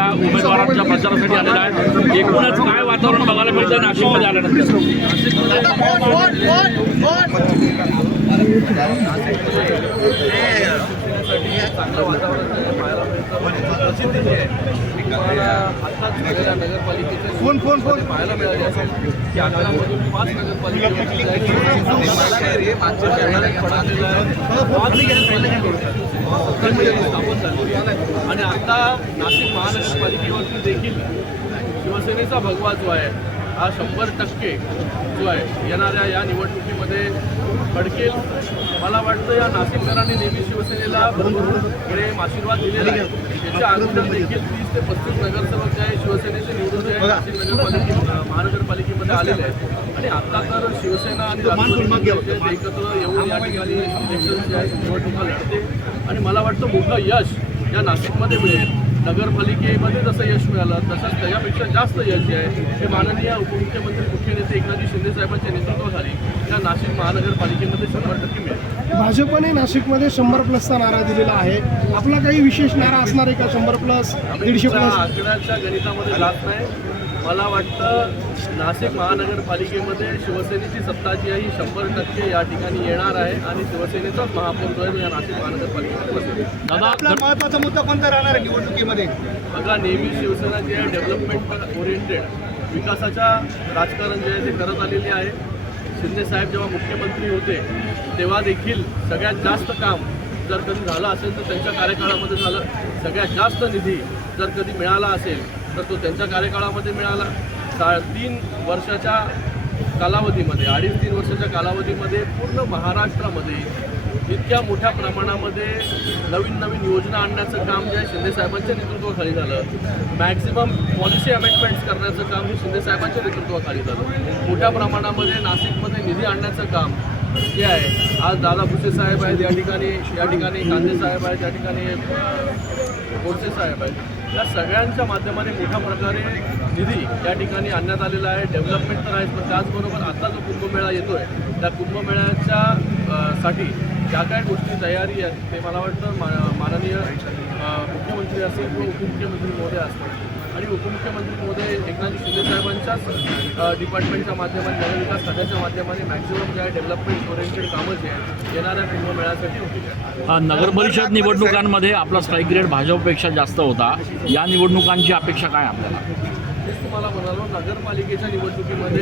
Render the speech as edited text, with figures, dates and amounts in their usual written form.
या उमेदवारांच्या प्रचारासाठी आलेला आहे। एकूणच काय वातावरण बघायला मिळतं नाशिकमध्ये आल्यानंतर? चांगलं वातावरण पाहायला मिळतं। नगरपालिकेचे फोन पाहायला मिळाले असेल की आगारामधून 5 आणि आता नाशिक महानगरपालिकेवरती देखील शिवसेनेचा भगवा जो आहे हा 100% जो आहे येणाऱ्या या निवडणुकीमध्ये फडकेल। मला वाटतं या नाशिककरांनी नेहमी शिवसेनेला भरपूर आशीर्वाद दिलेला आहे। त्याच्या अगोदर देखील 30 ते 35 नगरसेवक जे आहे शिवसेनेचे निवडून जे आहे नाशिक महानगरपालिकेमध्ये आलेले आहेत आणि आता तर शिवसेना आणि राष्ट्रवादी एकत्र येऊन या ठिकाणी इलेक्शन जे आहे निवडणुका लढते आणि मला वाटतं मोठं यश या नाशिकमध्ये मिळेल। नगरपालिकेमध्ये जसं यश मिळालं तसंच त्याच्यापेक्षा जास्त यश जे आहे हे माननीय उपमुख्यमंत्री मुख्य नेते एकनाथ शिंदे साहेबांच्या नेतृत्वाखाली या नाशिक महानगरपालिकेमध्ये 100% मिळेल। भाजपने नाशिकमध्ये 100+ नारा दिलेला आहे। आपला काही विशेष नारा असणार आहे का? 100+, 150+? आकड्याच्या गणितामध्ये जात नाही। मला वाटतं नाशिक महानगरपालिकेमध्ये शिवसेनेची सत्ता जी आहे ही 100% या ठिकाणी येणार आहे आणि शिवसेनेचाच महापौर जो आहे या नाशिक महानगरपालिकेमध्ये। दादा, आपला महत्त्वाचा मुद्दा कोणता राहणार आहे निवडणुकीमध्ये? बघा, नेहमी शिवसेना जी आहे डेव्हलपमेंट ओरिएंटेड विकासाच्या राजकारण जे आहे ते करत आलेली आहे। शिंदे साहेब जेव्हा मुख्यमंत्री होते तेव्हा देखील सगळ्यात जास्त काम जर कधी झालं असेल तर त्यांच्या कार्यकाळामध्ये झालं। सगळ्यात जास्त निधी जर कधी मिळाला असेल तर तो त्यांच्या कार्यकाळामध्ये मिळाला। 3 वर्षाच्या कालावधीमध्ये 2.5-3 वर्षाच्या कालावधीमध्ये पूर्ण महाराष्ट्रामध्ये इतक्या मोठ्या प्रमाणामध्ये नवीन योजना आणण्याचं काम जे आहे शिंदेसाहेबांच्या नेतृत्वाखाली झालं। मॅक्झिमम पॉलिसी अमेंडमेंट्स करण्याचं काम हे शिंदेसाहेबांच्या नेतृत्वाखाली झालं। मोठ्या प्रमाणामध्ये नाशिकमध्ये निधी आणण्याचं काम जे आहे आज दादा भुसे साहेब आहेत या ठिकाणी कांदे साहेब आहेत, या ठिकाणी गोडसे साहेब आहेत। या सगळ्यांच्या माध्यमाने मोठ्या प्रकारे निधी या ठिकाणी आणण्यात आलेला आहे। डेव्हलपमेंट तर आहेच, पण त्याचबरोबर आता जो कुंभमेळा येतो आहे त्या कुंभमेळ्याच्या साठी ज्या काय गोष्टी तयारी आहेत ते मला वाटतं माननीय मुख्यमंत्री असेल किंवा उपमुख्यमंत्री महोदय असतील आणि उपमुख्यमंत्री महोदय एकनाथ शिंदे साहेबांच्याच डिपार्टमेंटच्या माध्यमाने नगरविकास खात्याच्या माध्यमाने मॅक्झिमम जे आहे डेव्हलपमेंट ओरिएंटेड कामं जे आहेत येणाऱ्या कुंभमेळ्यासाठी होती। नगरपरिषद निवडणुकांमध्ये आपला स्ट्राईक रेट भाजपपेक्षा जास्त होता। या निवडणुकांची अपेक्षा काय आपल्याला? तेच तुम्हाला म्हणालो, नगरपालिकेच्या निवडणुकीमध्ये